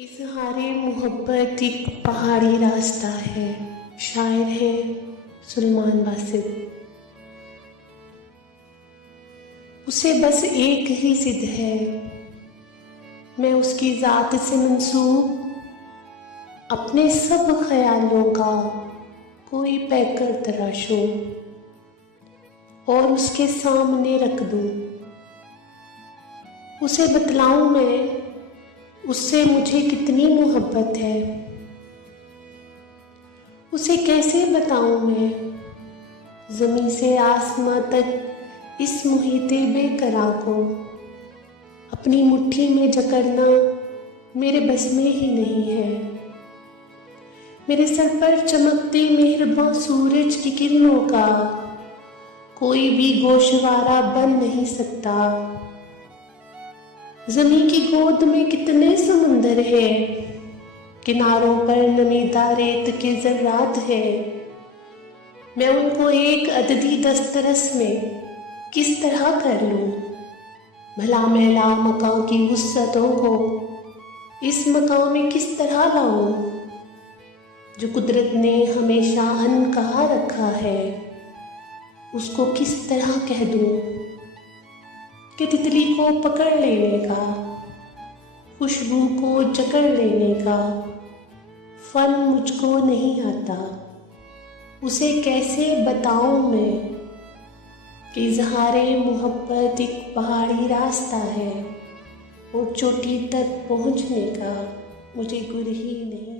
इज़हारे मोहब्बत एक पहाड़ी रास्ता है। शायर है सुलेमान वासिफ। उसे बस एक ही जिद है, मैं उसकी ज़ात से मंसूब अपने सब ख्यालों का कोई पैकर तराशूं और उसके सामने रख दूं। उसे बतलाऊं मैं उससे मुझे कितनी मोहब्बत है। उसे कैसे बताऊं मैं ज़मीं से आसमां तक इस मुहीते बेकरार को अपनी मुट्ठी में जकड़ना मेरे बस में ही नहीं है। मेरे सर पर चमकते मेहरबान सूरज की किरणों का कोई भी गोशवारा बन नहीं सकता। ज़मीं की गोद में कितने समुंदर है, किनारों पर नमीदा रेत के ज़र्रात है। मैं उनको एक अददी दस्तरस में किस तरह कर लूं, भला मैला मकां की वुस्अतों को इस मकां में किस तरह लाऊं, जो कुदरत ने हमेशा अन कहा रखा है उसको किस तरह कह दूं कि तितली को पकड़ लेने का, खुशबू को जकड़ लेने का फन मुझको नहीं आता। उसे कैसे बताऊं मैं कि इज़हारे मोहब्बत एक पहाड़ी रास्ता है और चोटी तक पहुंचने का मुझे गुर ही नहीं।